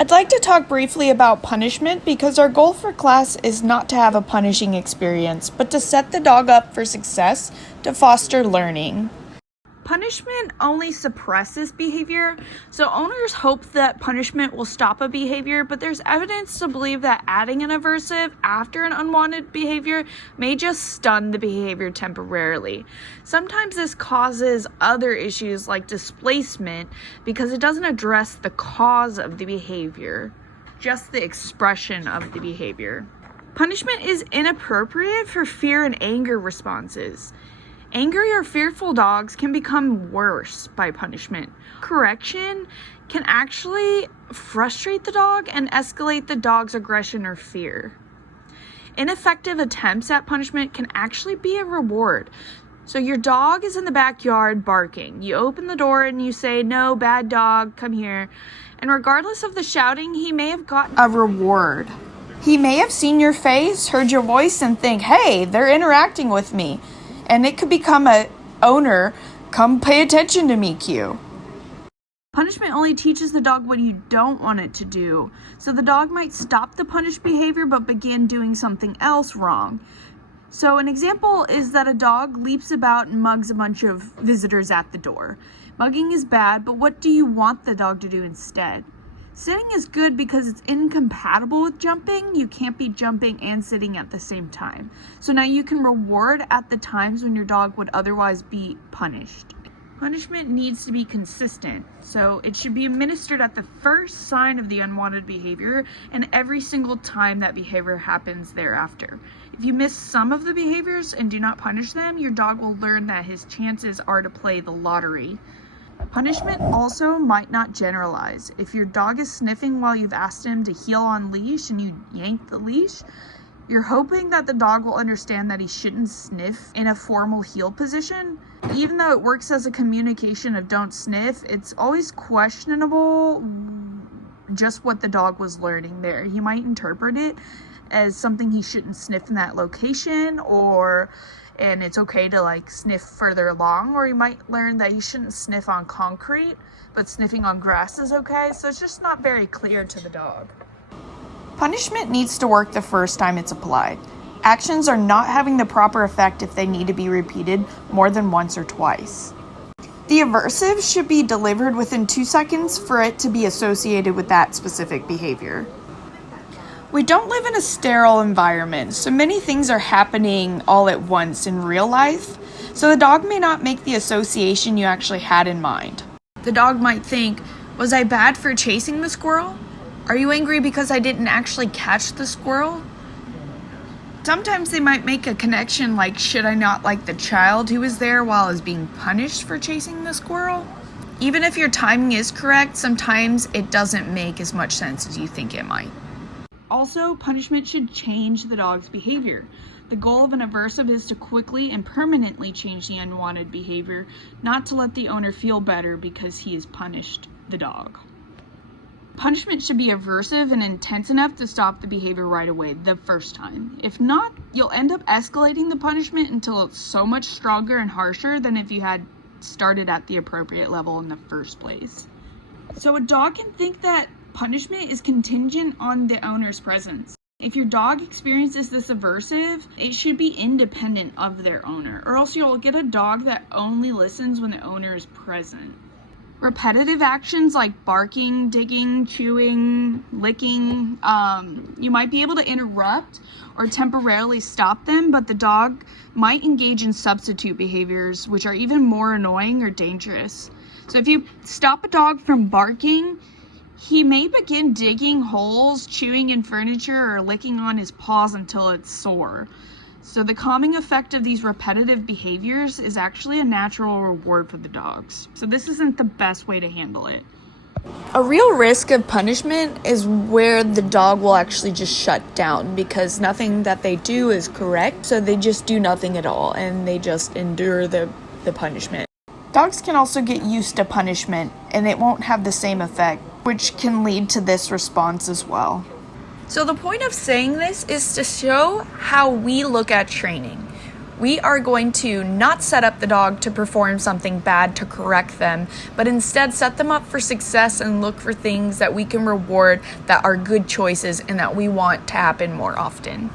I'd like to talk briefly about punishment because our goal for class is not to have a punishing experience, but to set the dog up for success to foster learning. Punishment only suppresses behavior, so owners hope that punishment will stop a behavior, but there's evidence to believe that adding an aversive after an unwanted behavior may just stun the behavior temporarily. Sometimes this causes other issues like displacement because it doesn't address the cause of the behavior, just the expression of the behavior. Punishment is inappropriate for fear and anger responses. Angry or fearful dogs can become worse by punishment. Correction can actually frustrate the dog and escalate the dog's aggression or fear. Ineffective attempts at punishment can actually be a reward. So your dog is in the backyard barking. You open the door and you say, "No, bad dog, come here." And regardless of the shouting, he may have gotten a reward. He may have seen your face, heard your voice, and think, "Hey, they're interacting with me." And it could become a owner, "Come pay attention to me" cue. Punishment only teaches the dog what you don't want it to do. So the dog might stop the punished behavior but begin doing something else wrong. So an example is that a dog leaps about and mugs a bunch of visitors at the door. Mugging is bad, but what do you want the dog to do instead? Sitting is good because it's incompatible with jumping. You can't be jumping and sitting at the same time. So now you can reward at the times when your dog would otherwise be punished. Punishment needs to be consistent, so it should be administered at the first sign of the unwanted behavior and every single time that behavior happens thereafter. If you miss some of the behaviors and do not punish them, your dog will learn that his chances are to play the lottery. Punishment also might not generalize. If your dog is sniffing while you've asked him to heel on leash and you yank the leash, you're hoping that the dog will understand that he shouldn't sniff in a formal heel position. Even though it works as a communication of don't sniff, it's always questionable just what the dog was learning there. He might interpret it as something he shouldn't sniff in that location, and it's okay to sniff further along, or you might learn that you shouldn't sniff on concrete, but sniffing on grass is okay. So it's just not very clear to the dog. Punishment needs to work the first time it's applied. Actions are not having the proper effect if they need to be repeated more than once or twice. The aversive should be delivered within 2 seconds for it to be associated with that specific behavior. We don't live in a sterile environment, so many things are happening all at once in real life, so the dog may not make the association you actually had in mind. The dog might think, "Was I bad for chasing the squirrel? Are you angry because I didn't actually catch the squirrel?" Sometimes they might make a connection like, "Should I not like the child who was there while I was being punished for chasing the squirrel?" Even if your timing is correct, sometimes it doesn't make as much sense as you think it might. Also, punishment should change the dog's behavior. The goal of an aversive is to quickly and permanently change the unwanted behavior, not to let the owner feel better because he has punished the dog. Punishment should be aversive and intense enough to stop the behavior right away the first time. If not, you'll end up escalating the punishment until it's so much stronger and harsher than if you had started at the appropriate level in the first place. So a dog can think that punishment is contingent on the owner's presence. If your dog experiences this aversive, it should be independent of their owner, or else you'll get a dog that only listens when the owner is present. Repetitive actions like barking, digging, chewing, licking, you might be able to interrupt or temporarily stop them, but the dog might engage in substitute behaviors, which are even more annoying or dangerous. So if you stop a dog from barking, he may begin digging holes, chewing in furniture, or licking on his paws until it's sore. So the calming effect of these repetitive behaviors is actually a natural reward for the dogs. So this isn't the best way to handle it. A real risk of punishment is where the dog will actually just shut down because nothing that they do is correct. So they just do nothing at all and they just endure the punishment. Dogs can also get used to punishment and it won't have the same effect, which can lead to this response as well. So the point of saying this is to show how we look at training. We are going to not set up the dog to perform something bad to correct them, but instead set them up for success and look for things that we can reward that are good choices and that we want to happen more often.